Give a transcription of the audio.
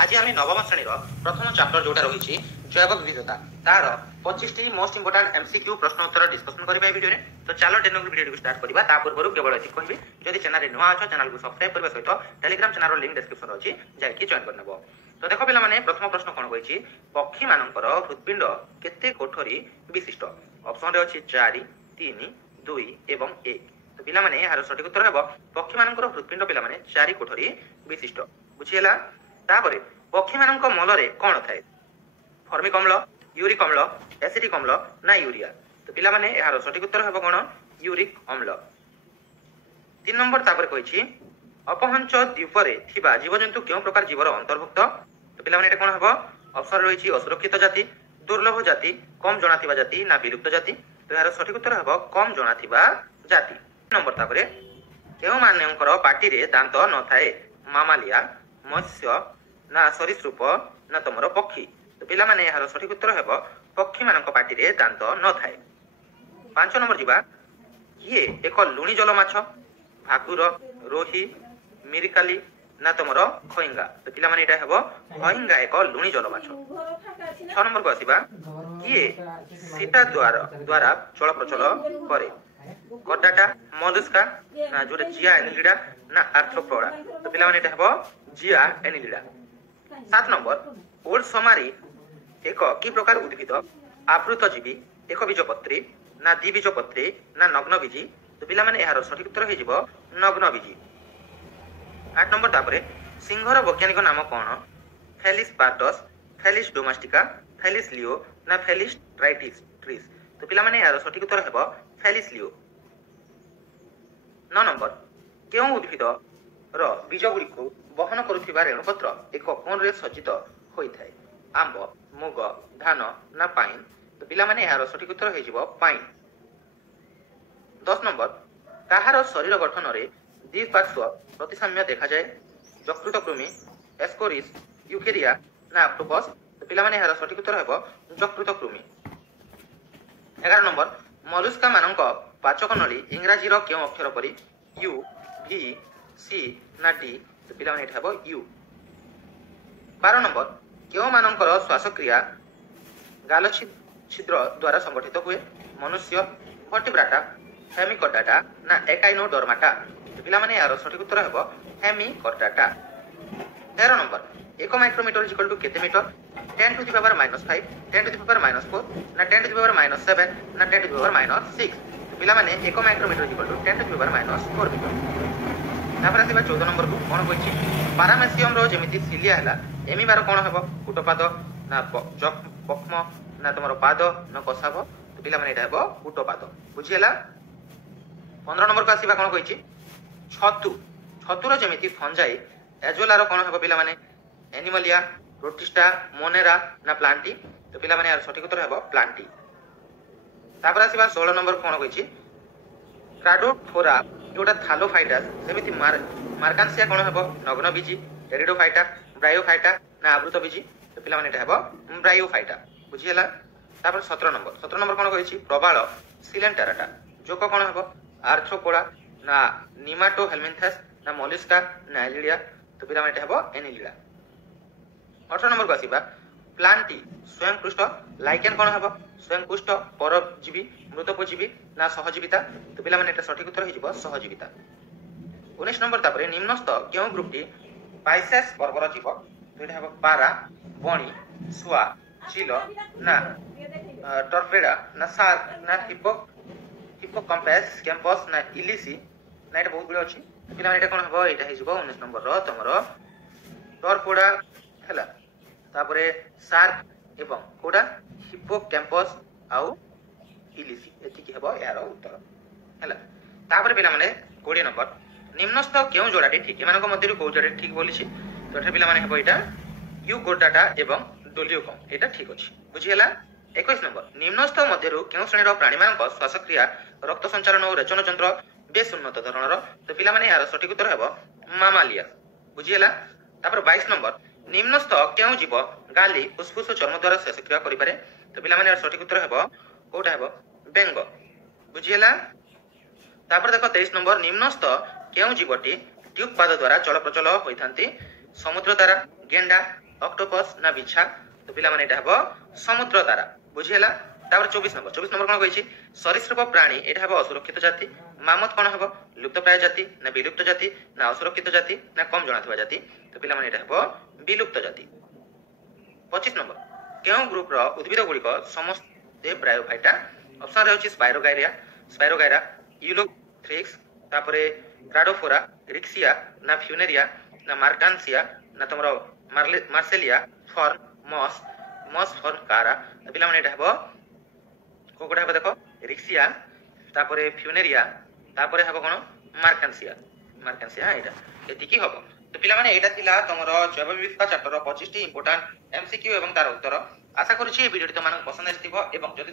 आज आम नवम श्रेणी प्रथम चैप्टर जोटा रही जैव विविधता तार 25 मोस्ट इंपोर्टेंट एमसीक्यू प्रश्न उत्तर डिस्कसन करबा वीडियो रे। तो चलो टेक्निकल वीडियो स्टार्ट करबा। ता पूर्व केवल एति कहबी जदि चैनल रे नुआ अछ चैनल को सब्सक्राइब करबा सहित टेलीग्राम चैनल लिंक डिस्क्रिप्शन अछि जाय कि जॉइन करनबो। तो देखो पिला माने प्रथम प्रश्न कोन होईछि पक्षी मानकर हृदपिंड केते कोठरी विशिष्ट। ऑप्शन रे अछि 4 3 2 एवं 1। तो पिला माने यार सठिक उत्तर हेबो पक्षी मानकर हृदपिंड पिला माने 4 कोठरी विशिष्ट। बुझियला। तापरे पक्षी मानक मल रे कोन थाए फर्मिक अम्ल यूरिक अम्ल एसिडिक अम्ल ना यूरिया। तो पिला माने यार सठिक उत्तर हेबो कोन यूरिक अम्ल। 3 नंबर तापर कहिछि अपहंच द्वीपरे थिबा जीवजंतु केउ प्रकार जीवर अंतर्भुक्त। तो पिला माने एटा कोन हेबो ऑप्शन रहिछि असुरक्षित जाति दुर्लभ जाति कम जणाथिबा जाति ना विलुप्त जाति। तो यार सठिक उत्तर हेबो कम जणाथिबा जाति। नंबर तापरे केउ मानकर पाटी रे दांत न थाए मामालिया मत्स्य ना सरीसृप ना तमर पक्षी। तो पिला माने यार सठिक उत्तर हेबो पक्षी मानक पाटी रे दांत न थाए। 5 नंबर जिबा ये एक लुणी जल माछ भाकुर रोही मिरिकाली ना तमर खइंगा। तो पिला माने एटा हेबो खइंगा एक लुणी जल माछ। 6 नंबर को आसीबा ये सीता द्वारा चल प्रचल करे कटाटा मलुस्का ना जोटे जिया एनिलिडा ना आर्थ्रोपोडा। तो पिला माने एटा हेबो जिया एनिलिडा। 7 नंबर ओल्ड समारी एक की प्रकार उद्भिद आवृतजीवी एक बीजपत्री ना द्विबीजपत्री ना नग्नबीजी। तो पिला माने यार सठिक उत्तर हे जिवो नग्नबीजी। 8 नंबर तापरे सिंहर वैज्ञानिक नाम कोन Felis pardus Felis domestica Felis leo ना फेलिस ट्राइटिस ट्रिस। तो पिला माने यार सठिक उत्तर हेबो फेलिस लियो। 9 नंबर केउ उद्भिद रो बीज गुडी को बहन करुथिबा रेणुपत्र एक कोन रे सज्जित होई थाए आंब मुग धान ना पाइन। तो पिला माने यार सठिक उत्तर हे जिवो पाइन। 10 नंबर काहार शरीर गठन रे द्विपार्श्व प्रतिसाम्य देखा जाए यकृत कृमि एस्कोरिस यूकेरिया ना ऑक्टोपस। तो पिला माने यार सठिक उत्तर हेबो यकृत कृमि। 11 नंबर मलुस्का मानक पाचक नली इंग्राजी रो केउ अक्षर परि यू भी सी ना डी। तो पिला माने एटा हेबो यू। 12 नंबर केउ मानकर श्वासक्रिया गाल छिद्र द्वारा संगठित हुए मनुष्य वर्टिब्राटा हेमिकॉर्डाटा ना एकाइनोडर्माटा। तो पिला माने यार सठिक उत्तर हेबो hemichordata. 13 number 1 micrometer equal to केते meter 10 to the power -5 10 to the power -4 ना 10 टू द पावर -7 ना 10 टू द पावर -6। तो पिला माने 1 micrometer equal to 10 to the power -4 meter. तापर आसीबा 14 नंबर को कोन होइछि पारामेसियम रो जेमिति सिलिया हला एमी बार कोन हेबो कुटपाद ना पक्म ना तमरो पाद ना कसाब। तो पिला माने एटा हेबो कुटपाद। बुझियला। 15 नंबर को आसीबा कोन होइछि छतु छतुर जेमिति फंजाई एजोला रो कोन हेबो पिला माने एनिमलिया प्रोटिस्टा मोनेरा ना प्लांटी। तो पिला माने यार सठिक उत्तर हेबो प्लांटी। तापर आसीबा 16 नंबर कोन होइछि क्राडोफोरा जोटा थालोफाइटा सेमिति मार्कांसिया कोन हेबो नग्नबीजी टेरिडोफाइटा ब्रायोफाइटा ना आवृतबीजी। तो पिला माने एटा हेबो ब्रायोफाइटा। बुझियला। तापर 17 नंबर कोन होइछि प्रबाल सिलेंटेराटा जोको कोन हेबो आर्थ्रोपोडा ना निमाटो हेलमिन्थस ना मोलुस्का ना एलिडिया। तो पिला माने एटा हेबो एनिलिडा। 18 नंबर को आसीबा प्लांटी स्वयं पृष्ठ लाइकेन कोन हेबो स्वयं पृष्ठ परजीवी मृतोपजीवी ना सहजीविता। तो पिला माने एटा सठिक उत्तर हे जिवो सहजीविता। 19 नंबर तापरे निम्नस्थ केउ ग्रुपटी पाइसेस वर्गर जीव। तो एटा हेबो पारा बणी सुआ चिलो ना टर्पेडा ना शार्क ना हिप्पोकैम्पस कैंपस ना इलिसी ना एटा बहुत गुड अछि। पिला माने एटा कोन हेबो एटा हे जिवो 19 नंबर रो तमरो टर्पेडा हला तापरे शार्क एवं कोडा हिप्पोकैम्पस आउ इलिसी एति कि हेबो यार उत्तर हला। तापरे पिला माने 20 नंबर निम्नस्थ केउ जोड़ाटी ठीक एमानक मध्यरु को जोड़ाटी ठीक बोलिछि। तो एटा पिला माने हेबो एटा यूगोडाटा एवं डोलियोकम एटा ठीक अछि। बुझियला। 21 नंबर निम्नस्थ मध्यरु केउ श्रेणीर प्राणी मानक श्वासक्रिया रक्त संचालन और रेचन यंत्र बेस उन्नत धरणर। तो पिला माने यार सठिक उत्तर हेबो मामालिया। बुझियला। तापर 22 नंबर निम्नस्थ केउ जीव गाली फुसफुस चर्म द्वारा श्वासक्रिया करि पारे। तो पिला माने यार सठिक उत्तर हेबो कोटा हेबो बेंग। बुझियला। तापर देखो 23 नंबर निम्नस्थ केउ जीवटी ट्यूब पाद द्वारा चल प्रचल होइथांती समुद्र तारा गेंडा অক্টোপস না বিছা তো পিলামানে এটা হবো সমুদ্র তারা বুঝিলা। তারপরে 24 নম্বর কোন কইছি সরীসৃপ প্রাণী এটা হবো অসুরক্ষিত জাতি। মামত কোন হবো লুপ্তপ্রায় জাতি না বিলুপ্ত জাতি না অসুরক্ষিত জাতি না কম জଣାଥିବା জাতি তো পিলামানে এটা হবো বিলুপ্ত জাতি। 25 নম্বর কেউ গ্রুপর উদ্ভিদ গুড়িক ସମସ୍ତେ ବ୍ରାୟୋଫାଇଟା অপশন রয়েছে স্পাইরোগাইরা ইউলোথ্রিক্স তারপরে গ্রাডোফোরা রিক্সিয়া না ফিউনেরিয়া না মার্কানসিয়া না তোমার মার্সেলিয়া ফর্ন মস ফর্ন কারা পিলামানে এটা হবো কোকোটা হবো দেখো রিক্সিয়া তারপরে ফিউনেরিয়া তারপরে হবো কোন মার্কানসিয়া এটা এতিকি হবো। তো পিলামানে এটা ଥିଲା ତମର ଜୈବ ବିବିଧତା ଚାପ୍ଟର 25ଟି ଇମ୍ପୋର୍ଟାଣ୍ଟ MCQ ଏବଂ ତାର ଉତ୍ତର। ଆଶା କରୁଛି এই ভিডিওটি তোমাদের পছন্দ ଆସିଥିବ ଏବଂ ଯଦି